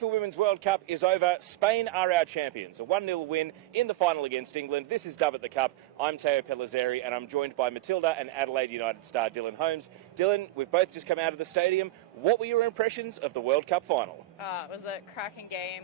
FIFA Women's World Cup is over. Spain are our champions. A 1-0 win in the final against England. This is Dub at the Cup. I'm Teo Pellizzeri and I'm joined by Matilda and Adelaide United star Dylan Holmes. Dylan, we've both just come out of the stadium. What were your impressions of the World Cup final? It was a cracking game,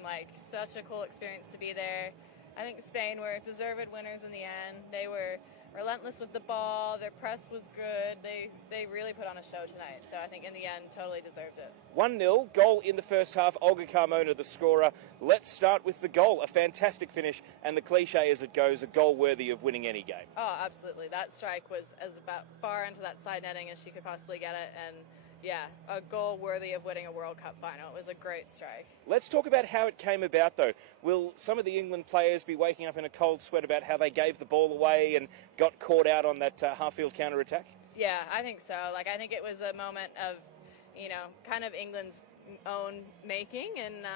such a cool experience to be there. I think Spain were deserved winners in the end. They were relentless with the ball. Their press was good. They really put on a show tonight. So I think in the end, totally deserved it. 1-0, goal in the first half. Olga Carmona, the scorer. Let's start with the goal. A fantastic finish, and the cliche as it goes, a goal worthy of winning any game. Oh, absolutely. That strike was as about far into that side netting as she could possibly get it, and yeah, a goal worthy of winning a World Cup final. It was a great strike. Let's talk about how it came about, though. Will some of the England players be waking up in a cold sweat about how they gave the ball away and got caught out on that half-field counter-attack? Yeah, I think so. I think it was a moment of, kind of England's own making, and,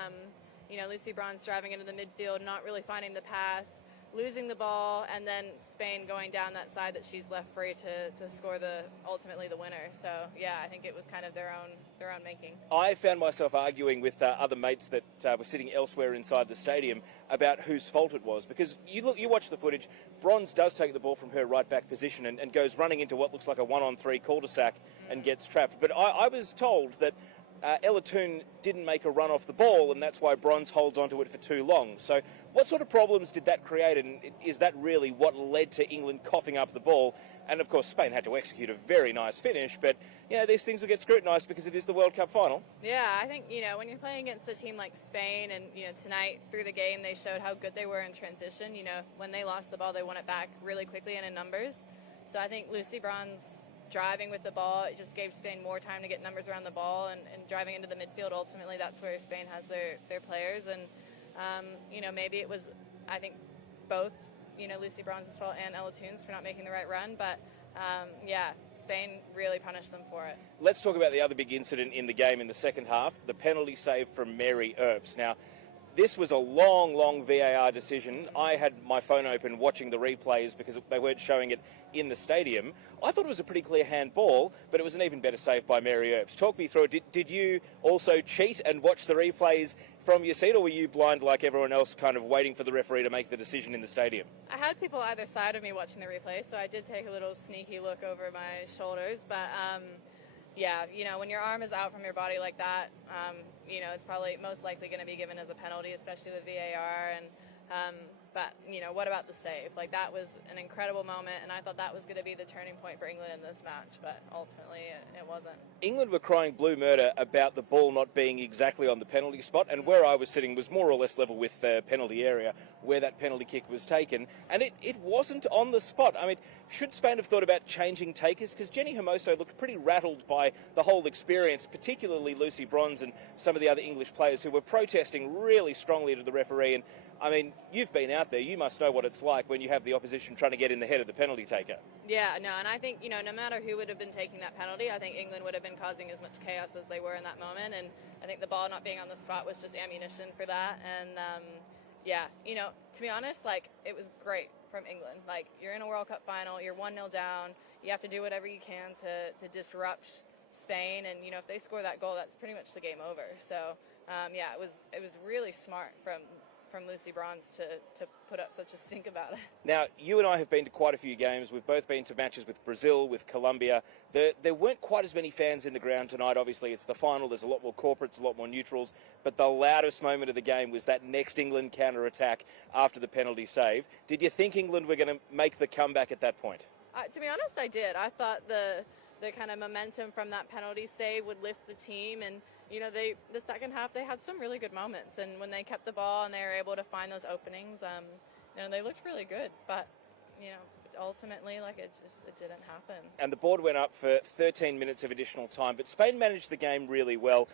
Lucy Bronze driving into the midfield, not really finding the pass, losing the ball, and then Spain going down that side that she's left free to score ultimately the winner. So yeah, I think it was kind of their own making. I found myself arguing with other mates that were sitting elsewhere inside the stadium about whose fault it was, because you watch the footage. Bronze does take the ball from her right back position and goes running into what looks like a 1-on-3 cul-de-sac and gets trapped. But I was told that Ella Toone didn't make a run off the ball, and that's why Bronze holds onto it for too long. So what sort of problems did that create, and is that really what led to England coughing up the ball? And of course Spain had to execute a very nice finish, but these things will get scrutinised because it is the World Cup final. Yeah, I think when you're playing against a team like Spain, and tonight through the game they showed how good they were in transition. When they lost the ball, they won it back really quickly and in numbers. So I think Lucy Bronze driving with the ball, it just gave Spain more time to get numbers around the ball, and driving into the midfield, ultimately that's where Spain has their players. And maybe it was, I think, both Lucy Bronze's fault and Ella Toone's for not making the right run, but Spain really punished them for it. Let's talk about the other big incident in the game in the second half, the penalty save from Mary Earps. Now, this was a long VAR decision. I had my phone open watching the replays because they weren't showing it in the stadium. I thought it was a pretty clear handball, but it was an even better save by Mary Earps. Talk me through it. Did you also cheat and watch the replays from your seat, or were you blind like everyone else, kind of waiting for the referee to make the decision in the stadium? I had people either side of me watching the replay, so I did take a little sneaky look over my shoulders, but when your arm is out from your body like that, it's probably most likely going to be given as a penalty, especially with VAR. But what about the save? That was an incredible moment, and I thought that was going to be the turning point for England in this match, but ultimately it wasn't. England were crying blue murder about the ball not being exactly on the penalty spot, and where I was sitting was more or less level with the penalty area where that penalty kick was taken, and it wasn't on the spot. I mean, should Spain have thought about changing takers? Because Jenny Hermoso looked pretty rattled by the whole experience, particularly Lucy Bronze and some of the other English players who were protesting really strongly to the referee. And I mean, you've been out there, you must know what it's like when you have the opposition trying to get in the head of the penalty taker. Yeah, no, and I think, no matter who would have been taking that penalty, I think England would have been causing as much chaos as they were in that moment, and I think the ball not being on the spot was just ammunition for that. And to be honest, it was great from England. You're in a World Cup final, you're 1-0 down, you have to do whatever you can to disrupt Spain, and if they score that goal, that's pretty much the game over. So it was really smart from Lucy Bronze to put up such a stink about it. Now, you and I have been to quite a few games. We've both been to matches with Brazil, with Colombia. There weren't quite as many fans in the ground tonight. Obviously, it's the final. There's a lot more corporates, a lot more neutrals. But the loudest moment of the game was that next England counter-attack after the penalty save. Did you think England were going to make the comeback at that point? To be honest, I did. I thought the kind of momentum from that penalty save would lift the team, and the second half they had some really good moments, and when they kept the ball and they were able to find those openings, they looked really good. But ultimately, it didn't happen. And the board went up for 13 minutes of additional time, but Spain managed the game really well.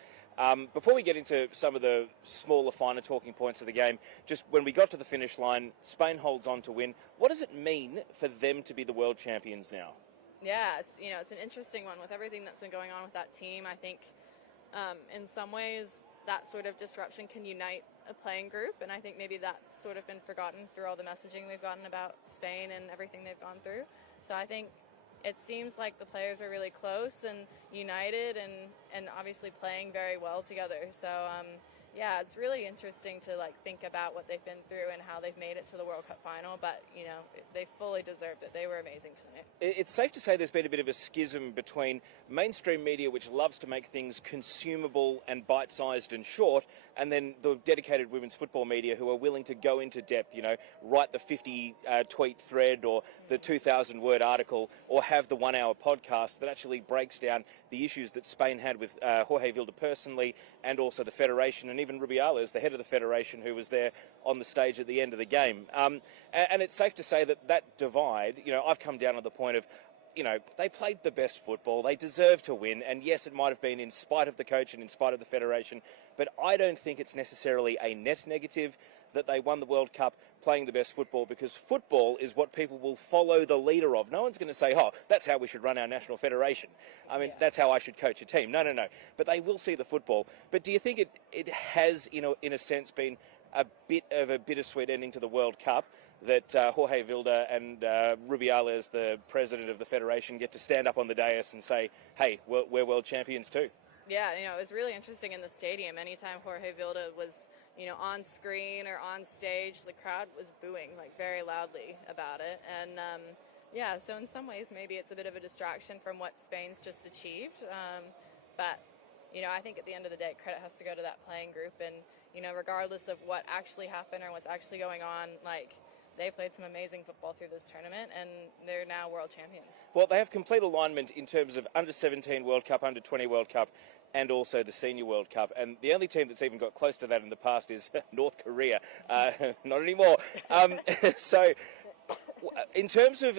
Before we get into some of the smaller, finer talking points of the game, just when we got to the finish line, Spain holds on to win. What does it mean for them to be the world champions now? Yeah, it's an interesting one with everything that's been going on with that team. I think in some ways that sort of disruption can unite a playing group, and I think maybe that's sort of been forgotten through all the messaging we've gotten about Spain and everything they've gone through. So I think it seems like the players are really close and united, and obviously playing very well together. So Yeah, it's really interesting to think about what they've been through and how they've made it to the World Cup final, but they fully deserved it. They were amazing tonight. It's safe to say there's been a bit of a schism between mainstream media, which loves to make things consumable and bite-sized and short, and then the dedicated women's football media who are willing to go into depth, write the 50 tweet thread or the 2,000 word article or have the 1 hour podcast that actually breaks down the issues that Spain had with Jorge Vilda personally and also the Federation, and even Rubiales, the head of the Federation, who was there on the stage at the end of the game. And it's safe to say that divide, I've come down to the point of, they played the best football, they deserve to win, and yes, it might have been in spite of the coach and in spite of the Federation, but I don't think it's necessarily a net negative that they won the World Cup playing the best football, because football is what people will follow the leader of. No one's going to say, oh, that's how we should run our national federation. I mean, that's how I should coach a team. No. But they will see the football. But do you think it has, in a sense, been a bit of a bittersweet ending to the World Cup that Jorge Vilda and Rubiales, the president of the federation, get to stand up on the dais and say, hey, we're world champions too? Yeah, it was really interesting in the stadium. Anytime Jorge Vilda was on screen or on stage, the crowd was booing very loudly about it. And so in some ways maybe it's a bit of a distraction from what Spain's just achieved. But I think at the end of the day, credit has to go to that playing group. And regardless of what actually happened or what's actually going on, they played some amazing football through this tournament, and they're now world champions. Well, they have complete alignment in terms of under-17 World Cup, under-20 World Cup, and also the Senior World Cup. And the only team that's even got close to that in the past is North Korea. Not anymore. So in terms of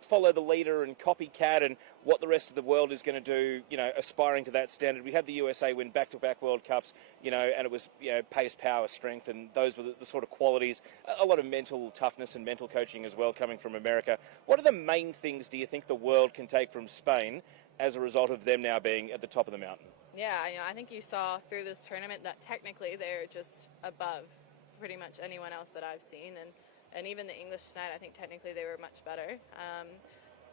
follow the leader and copycat and what the rest of the world is going to do, aspiring to that standard. We had the USA win back-to-back World Cups, and it was, pace, power, strength, and those were the sort of qualities. A lot of mental toughness and mental coaching as well coming from America. What are the main things do you think the world can take from Spain as a result of them now being at the top of the mountain? Yeah, I think you saw through this tournament that technically they're just above pretty much anyone else that I've seen, and even the English tonight, I think technically they were much better.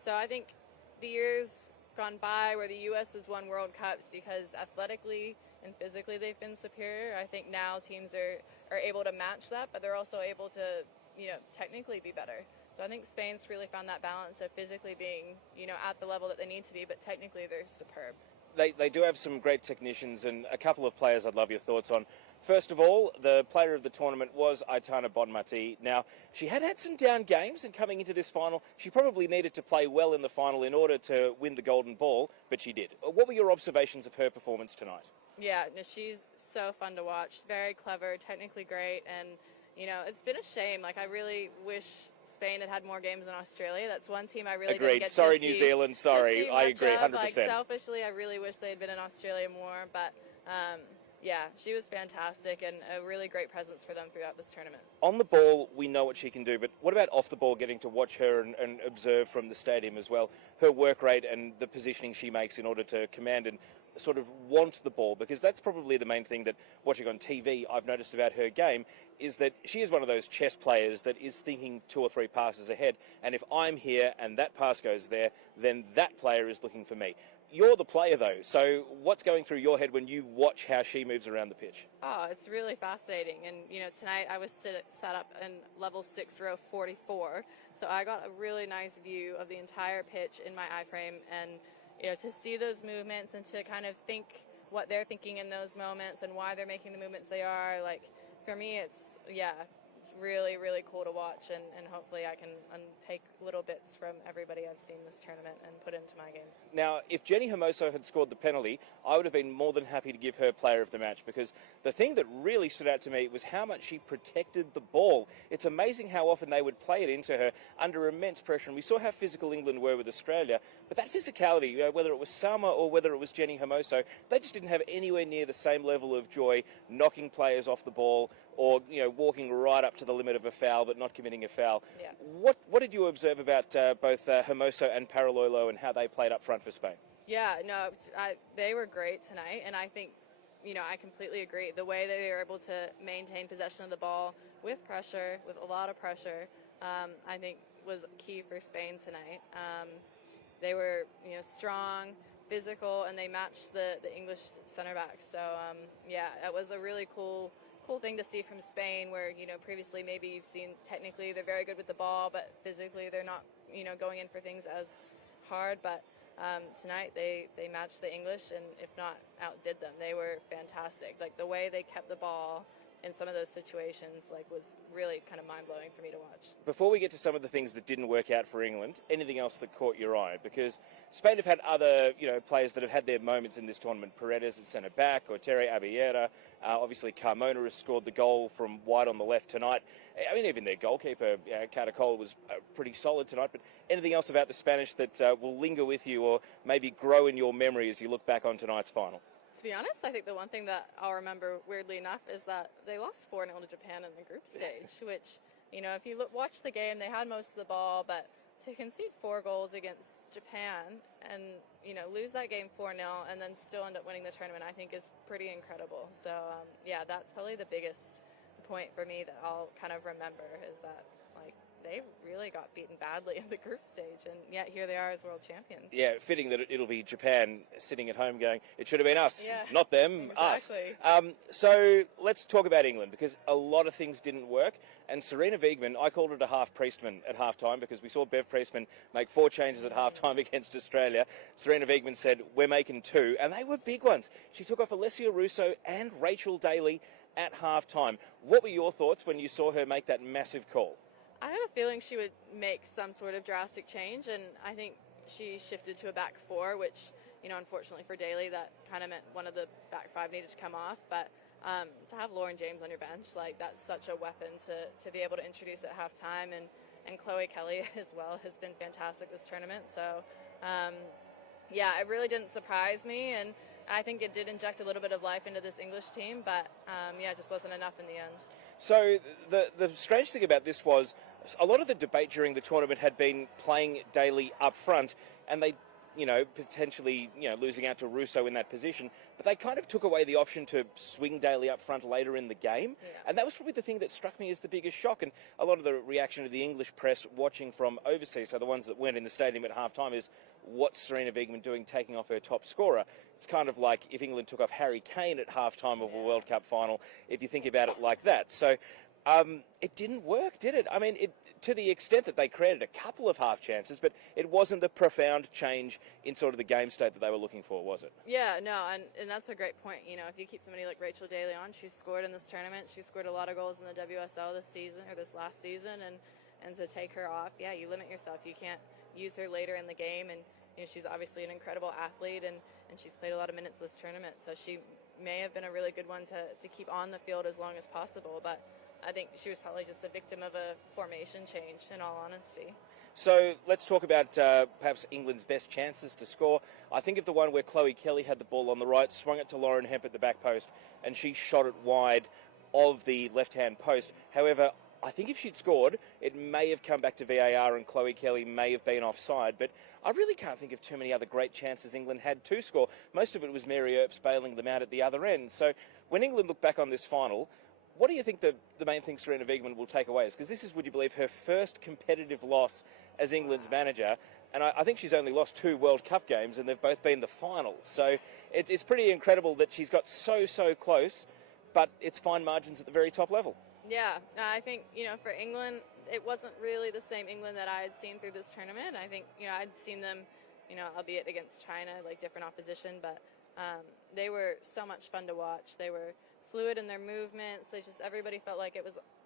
So I think the years gone by where the U.S. has won World Cups because athletically and physically they've been superior, I think now teams are able to match that, but they're also able to, technically be better. So I think Spain's really found that balance of physically being, at the level that they need to be, but technically they're superb. They do have some great technicians, and a couple of players I'd love your thoughts on. First of all, the player of the tournament was Aitana Bonmati. Now, she had some down games, and coming into this final, she probably needed to play well in the final in order to win the golden ball, but she did. What were your observations of her performance tonight? Yeah, no, she's so fun to watch. Very clever, technically great, and, it's been a shame. I really wish Spain had more games in Australia. That's one team I really didn't get Sorry, to see. New Zealand. Sorry, I agree, 100%. Selfishly, I really wish they had been in Australia more, but yeah, she was fantastic and a really great presence for them throughout this tournament. On the ball, we know what she can do, but what about off the ball, getting to watch her and observe from the stadium as well, her work rate and the positioning she makes in order to command and sort of want the ball? Because that's probably the main thing that, watching on TV, I've noticed about her game, is that she is one of those chess players that is thinking 2 or 3 passes ahead, and if I'm here and that pass goes there, then that player is looking for me. You're the player, though, so what's going through your head when you watch how she moves around the pitch? Oh, it's really fascinating. And, tonight I was sat up in level 6, row 44, so I got a really nice view of the entire pitch in my iframe, and, to see those movements and to kind of think what they're thinking in those moments and why they're making the movements they are, for me, it's really, really cool to watch, and hopefully I can take little bits from everybody I've seen this tournament and put into my game. Now, if Jenny Hermoso had scored the penalty, I would have been more than happy to give her player of the match, because the thing that really stood out to me was how much she protected the ball. It's amazing how often they would play it into her under immense pressure, and we saw how physical England were with Australia, but that physicality, whether it was Sama or whether it was Jenny Hermoso, they just didn't have anywhere near the same level of joy knocking players off the ball or, walking right up to the limit of a foul but not committing a foul. Yeah. What did you observe about both Hermoso and Paralolo and how they played up front for Spain? Yeah, no, they were great tonight, and I think, I completely agree. The way that they were able to maintain possession of the ball with pressure, with a lot of pressure, I think was key for Spain tonight. They were, strong, physical, and they matched the English center back. So yeah, that was a really cool thing to see from Spain, where previously maybe you've seen technically they're very good with the ball, but physically they're not going in for things as hard. But tonight they matched the English, and if not outdid them. They were fantastic. Like the way they kept the ball in some of those situations was really kind of mind-blowing for me to watch. Before we get to some of the things that didn't work out for England, anything else that caught your eye? Because Spain have had other players that have had their moments in this tournament. Paredes at centre-back, or Terry Abillera. Obviously, Carmona has scored the goal from wide on the left tonight. I mean, even their goalkeeper, Catacola, was pretty solid tonight. But anything else about the Spanish that will linger with you or maybe grow in your memory as you look back on tonight's final? To be honest, I think the one thing that I'll remember, weirdly enough, is that they lost 4-0 to Japan in the group stage, which, if you watch the game, they had most of the ball, but to concede 4 goals against Japan and, lose that game 4-0 and then still end up winning the tournament, I think is pretty incredible. So, yeah, that's probably the biggest point for me that I'll kind of remember, is that, they really got beaten badly in the group stage, and yet here they are as world champions. Yeah, fitting that it'll be Japan sitting at home going, it should have been us, yeah, not them, exactly. us. So let's talk about England, because a lot of things didn't work, and Serena Wiegmann, I called it a half Priestman at halftime, because we saw Bev Priestman make 4 changes at halftime against Australia. Serena Wiegmann said, we're making 2, and they were big ones. She took off Alessia Russo and Rachel Daly at halftime. What were your thoughts when you saw her make that massive call? I had a feeling she would make some sort of drastic change, and I think she shifted to a back 4, which, unfortunately for Daly, that kind of meant one of the back 5 needed to come off. But to have Lauren James on your bench, that's such a weapon to be able to introduce at halftime. And Chloe Kelly as well has been fantastic this tournament. So, yeah, it really didn't surprise me, and I think it did inject a little bit of life into this English team, but yeah, it just wasn't enough in the end. So the strange thing about this was a lot of the debate during the tournament had been playing Daly up front, and they, potentially, losing out to Russo in that position, but they kind of took away the option to swing Daly up front later in the game. Yeah. And that was probably the thing that struck me as the biggest shock. And a lot of the reaction of the English press watching from overseas, so the ones that weren't in the stadium at halftime, is what's Serena Wiegmann doing taking off her top scorer? It's kind of like if England took off Harry Kane at halftime of a World Cup final, if you think about it like that. So it didn't work, did it? I mean, to the extent that they created a couple of half chances, but it wasn't the profound change in sort of the game state that they were looking for, was it? Yeah, no, and that's a great point. If you keep somebody like Rachel Daly on, she's scored in this tournament. She scored a lot of goals in the WSL this last season, and to take her off, yeah, you limit yourself. You can't use her later in the game, and she's obviously an incredible athlete, and she's played a lot of minutes this tournament, so she may have been a really good one to keep on the field as long as possible, but I think she was probably just a victim of a formation change, in all honesty. So let's talk about perhaps England's best chances to score. I think of the one where Chloe Kelly had the ball on the right, swung it to Lauren Hemp at the back post, and she shot it wide of the left-hand post. However, I think if she'd scored, it may have come back to VAR and Chloe Kelly may have been offside, but I really can't think of too many other great chances England had to score. Most of it was Mary Earps bailing them out at the other end. So when England look back on this final, what do you think the main thing Serena Wiegmann will take away is? Because this is, would you believe, her first competitive loss as England's manager, and I think she's only lost 2 World Cup games, and they've both been the final. So it's pretty incredible that she's got so close, but it's fine margins at the very top level. Yeah, I think, for England, it wasn't really the same England that I had seen through this tournament. I think, I'd seen them, albeit against China, different opposition, but they were so much fun to watch. They were fluid in their movements. Everybody felt like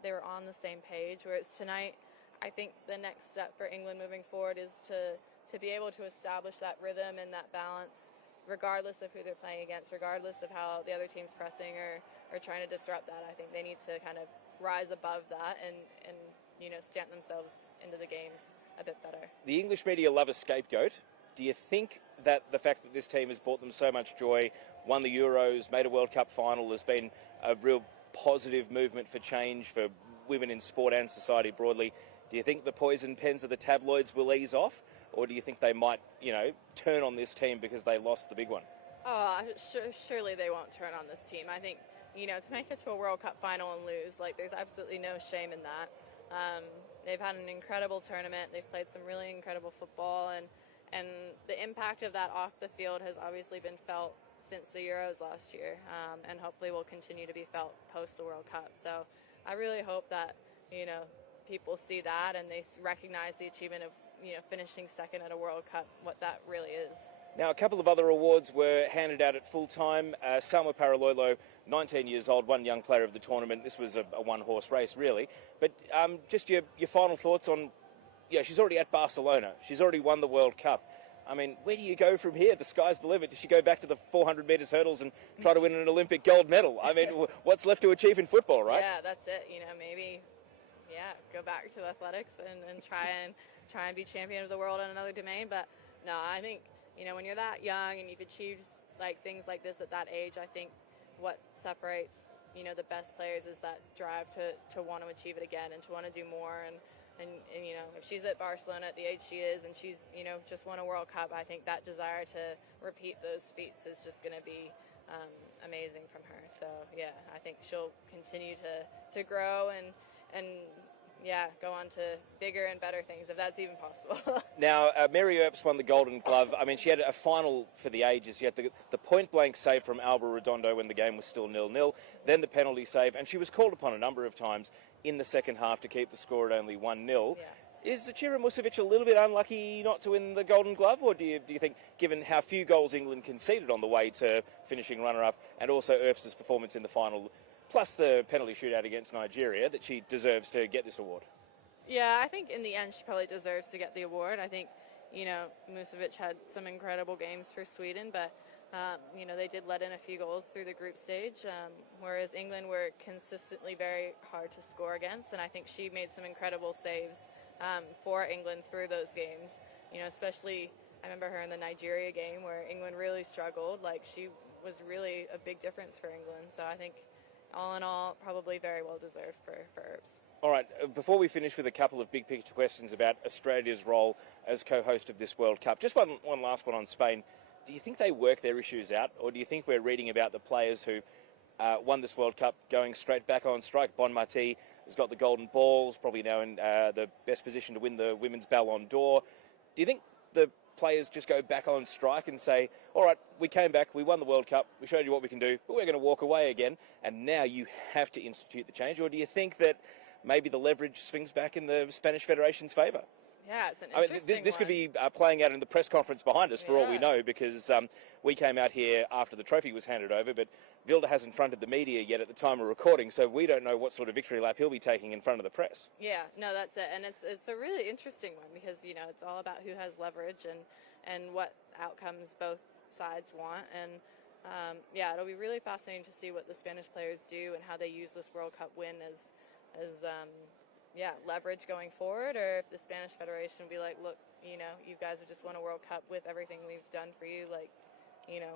they were on the same page. Whereas tonight, I think the next step for England moving forward is to be able to establish that rhythm and that balance, regardless of who they're playing against, regardless of how the other team's pressing or trying to disrupt that. I think they need to kind of rise above that and stamp themselves into the games a bit better. The English media love a scapegoat. Do you think that the fact that this team has brought them so much joy, won the Euros, made a World Cup final, has been a real positive movement for change for women in sport and society broadly? Do you think the poison pens of the tabloids will ease off? Or do you think they might, turn on this team because they lost the big one? Oh, surely they won't turn on this team. I think, to make it to a World Cup final and lose, there's absolutely no shame in that. They've had an incredible tournament. They've played some really incredible football, and and the impact of that off the field has obviously been felt since the Euros last year, and hopefully will continue to be felt post the World Cup. So I really hope that, people see that and they recognize the achievement of, finishing second at a World Cup, what that really is. Now, a couple of other awards were handed out at full time. Salma Paralolo, 19 years old, one young player of the tournament. This was a one-horse race, really. But just your final thoughts on, she's already at Barcelona. She's already won the World Cup. I mean, where do you go from here? The sky's the limit. Does she go back to the 400 metres hurdles and try to win an Olympic gold medal? I mean, what's left to achieve in football, right? Yeah, that's it. Maybe, go back to athletics and try and be champion of the world in another domain. But no, I think, when you're that young and you've achieved things like this at that age, I think what separates, the best players is that drive to want to achieve it again and to want to do more. And if she's at Barcelona at the age she is and she's, just won a World Cup, I think that desire to repeat those feats is just going to be amazing from her. So, yeah, I think she'll continue to grow and go on to bigger and better things, if that's even possible. Now, Mary Earps won the Golden Glove. I mean, she had a final for the ages. She had the point-blank save from Alba Redondo when the game was still 0-0, then the penalty save, and she was called upon a number of times in the second half to keep the score at only 1-0. Yeah. Is Zecira Musovic a little bit unlucky not to win the Golden Glove, or do you think, given how few goals England conceded on the way to finishing runner-up, and also Earps' performance in the final, plus the penalty shootout against Nigeria, that she deserves to get this award? Yeah, I think in the end she probably deserves to get the award. I think, Musovic had some incredible games for Sweden, but, they did let in a few goals through the group stage, whereas England were consistently very hard to score against, and I think she made some incredible saves for England through those games. Especially, I remember her in the Nigeria game where England really struggled. She was really a big difference for England. So I think, all in all, probably very well deserved for Earps. All right, before we finish with a couple of big picture questions about Australia's role as co-host of this World Cup, just one last one on Spain. Do you think they work their issues out, or do you think we're reading about the players who won this World Cup going straight back on strike? Bon Mati has got the golden ball, is probably now in the best position to win the Women's Ballon d'Or. Do you think the players just go back on strike and say, all right, we came back, we won the World Cup, we showed you what we can do, but we're going to walk away again, and now you have to institute the change? Or do you think that maybe the leverage swings back in the Spanish Federation's favour? Yeah, it's an interesting this could be playing out in the press conference behind us for all we know, because we came out here after the trophy was handed over, but Vilda hasn't fronted the media yet at the time of recording, so we don't know what sort of victory lap he'll be taking in front of the press. Yeah, no, that's it. And it's a really interesting one because, it's all about who has leverage and what outcomes both sides want. And, it'll be really fascinating to see what the Spanish players do and how they use this World Cup win as leverage going forward, or if the Spanish Federation will be like, look, you guys have just won a World Cup with everything we've done for you,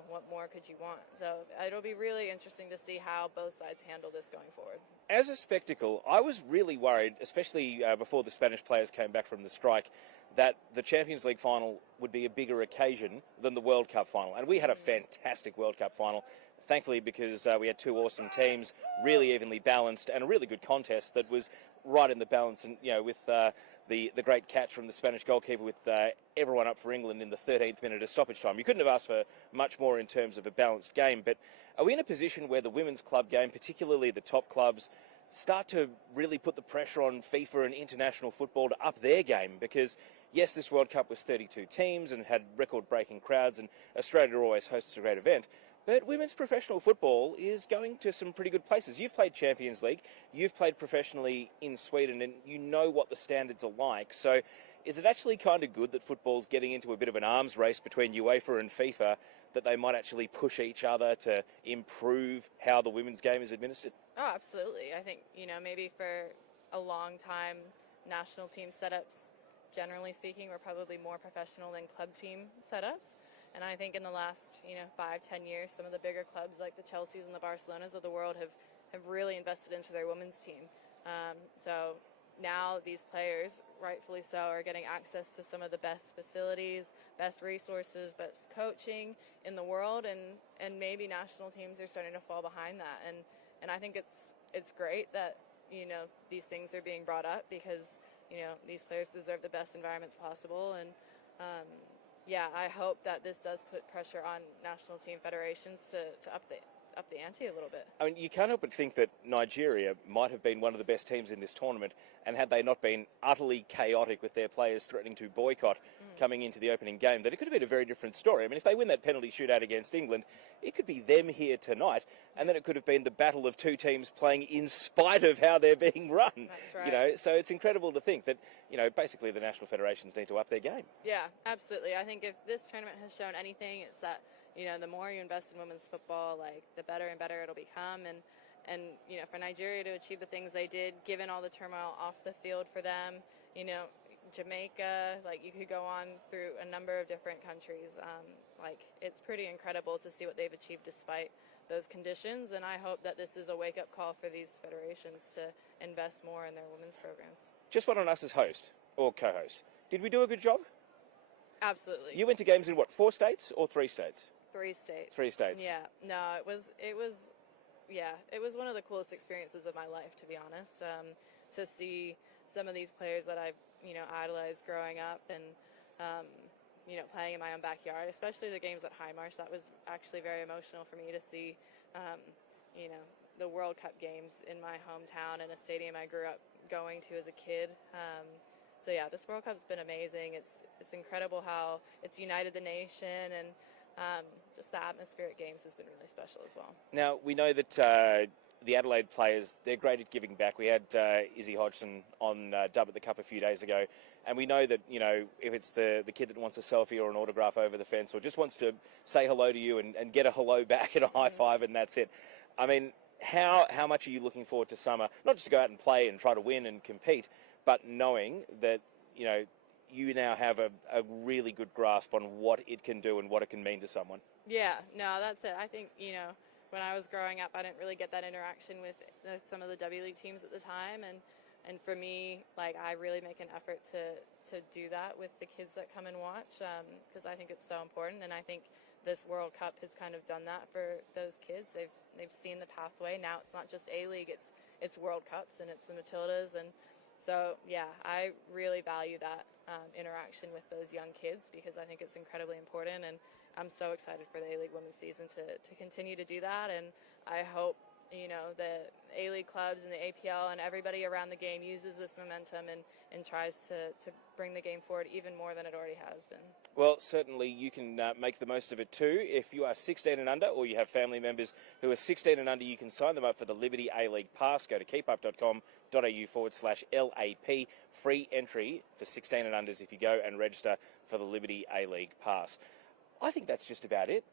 what more could you want? So it'll be really interesting to see how both sides handle this going forward. As a spectacle, I was really worried, especially before the Spanish players came back from the strike, that the Champions League final would be a bigger occasion than the World Cup final. And we had a fantastic World Cup final, thankfully, because we had two awesome teams, really evenly balanced, and a really good contest that was right in the balance. And, with the great catch from the Spanish goalkeeper with everyone up for England in the 13th minute of stoppage time. You couldn't have asked for much more in terms of a balanced game. But are we in a position where the women's club game, particularly the top clubs, start to really put the pressure on FIFA and international football to up their game? Because, yes, this World Cup was 32 teams and had record-breaking crowds, and Australia always hosts a great event. But women's professional football is going to some pretty good places. You've played Champions League, you've played professionally in Sweden, and you know what the standards are like. So is it actually kind of good that football's getting into a bit of an arms race between UEFA and FIFA, that they might actually push each other to improve how the women's game is administered? Oh, absolutely. I think, maybe for a long time, national team setups, generally speaking, were probably more professional than club team setups. And I think in the last, 5-10 years, some of the bigger clubs like the Chelseas and the Barcelonas of the world have really invested into their women's team. So now these players, rightfully so, are getting access to some of the best facilities, best resources, best coaching in the world, and maybe national teams are starting to fall behind that. And I think it's great that, these things are being brought up because, these players deserve the best environments possible. And yeah, I hope that this does put pressure on national team federations to up the ante a little bit. I mean, you can't help but think that Nigeria might have been one of the best teams in this tournament, and had they not been utterly chaotic with their players threatening to boycott coming into the opening game, that it could have been a very different story. I mean, if they win that penalty shootout against England, it could be them here tonight, and then it could have been the battle of two teams playing in spite of how they're being run. That's right. You know, so it's incredible to think that, you know, basically the national federations need to up their game. Yeah, absolutely. I think if this tournament has shown anything, it's that, you know, the more you invest in women's football, like, the better and better it'll become. And you know, for Nigeria to achieve the things they did, given all the turmoil off the field for them, you know, Jamaica, like, you could go on through a number of different countries. Like, it's pretty incredible to see what they've achieved despite those conditions, and I hope that this is a wake-up call for these federations to invest more in their women's programs. Just one on us as host, or co-host. Did we do a good job? Absolutely. You went to games in, what, 4 states or 3 states? 3 states. 3 states. Yeah. No, it was one of the coolest experiences of my life, to be honest. To see some of these players that I've, you know, idolized growing up, and you know, playing in my own backyard, especially the games at Highmarsh. That was actually very emotional for me to see, you know, the World Cup games in my hometown in a stadium I grew up going to as a kid. So yeah, this World Cup's been amazing. It's incredible how it's united the nation, and just the atmosphere at games has been really special as well. Now, we know that the Adelaide players, they're great at giving back. We had Izzy Hodgson on Dub at the Cup a few days ago, and we know that, you know, if it's the kid that wants a selfie or an autograph over the fence, or just wants to say hello to you and get a hello back and a high five, and that's it. I mean, how much are you looking forward to summer? Not just to go out and play and try to win and compete, but knowing that, you know, you now have a really good grasp on what it can do and what it can mean to someone. Yeah, no, that's it. I think, you know, when I was growing up, I didn't really get that interaction with some of the W League teams at the time, and for me, like, I really make an effort to do that with the kids that come and watch, because I think it's so important, and I think this World Cup has kind of done that for those kids. They've seen the pathway. Now it's not just A-League, it's World Cups, and it's the Matildas, and so, yeah, I really value that interaction with those young kids, because I think it's incredibly important, and I'm so excited for the A-League women's season to continue to do that, and I hope, you know, the A-League clubs and the APL and everybody around the game uses this momentum and tries to bring the game forward even more than it already has been. Well, certainly you can make the most of it too. If you are 16 and under, or you have family members who are 16 and under, you can sign them up for the Liberty A-League Pass. Go to keepup.com.au/LAP. Free entry for 16 and unders if you go and register for the Liberty A-League Pass. I think that's just about it.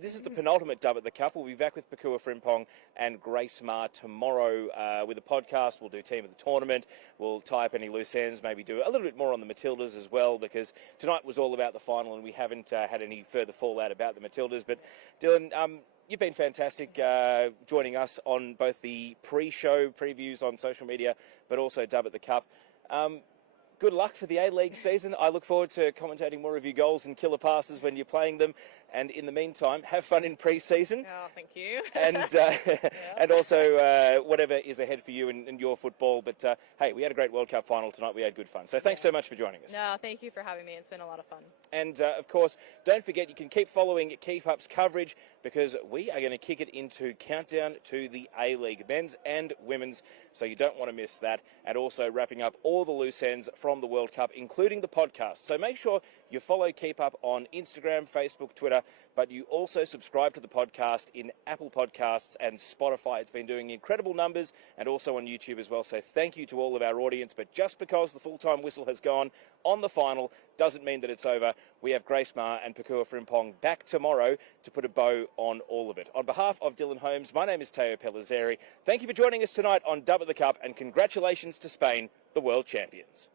This is the penultimate Dub at the Cup. We'll be back with Pakua Frimpong and Grace Ma tomorrow with a podcast. We'll do team of the tournament. We'll tie up any loose ends, maybe do a little bit more on the Matildas as well, because tonight was all about the final and we haven't had any further fallout about the Matildas. But Dylan, you've been fantastic joining us on both the pre-show previews on social media, but also Dub at the Cup. Good luck for the A-League season. I look forward to commentating more of your goals and killer passes when you're playing them. And in the meantime, have fun in pre-season. Oh, thank you. And and also whatever is ahead for you in your football. But hey, we had a great World Cup final tonight. We had good fun. So thanks so much for joining us. No, thank you for having me. It's been a lot of fun. And of course, don't forget, you can keep following Keep Up's coverage, because we are going to kick it into countdown to the A-League, men's and women's. So you don't want to miss that. And also wrapping up all the loose ends from the World Cup, including the podcast. So make sure you follow Keep Up on Instagram, Facebook, Twitter, but you also subscribe to the podcast in Apple Podcasts and Spotify. It's been doing incredible numbers, and also on YouTube as well. So thank you to all of our audience. But just because the full-time whistle has gone on the final doesn't mean that it's over. We have Grace Ma and Pakua Frimpong back tomorrow to put a bow on all of it. On behalf of Dylan Holmes, my name is Pellizzeri. Thank you for joining us tonight on Dub at the Cup, and congratulations to Spain, the world champions.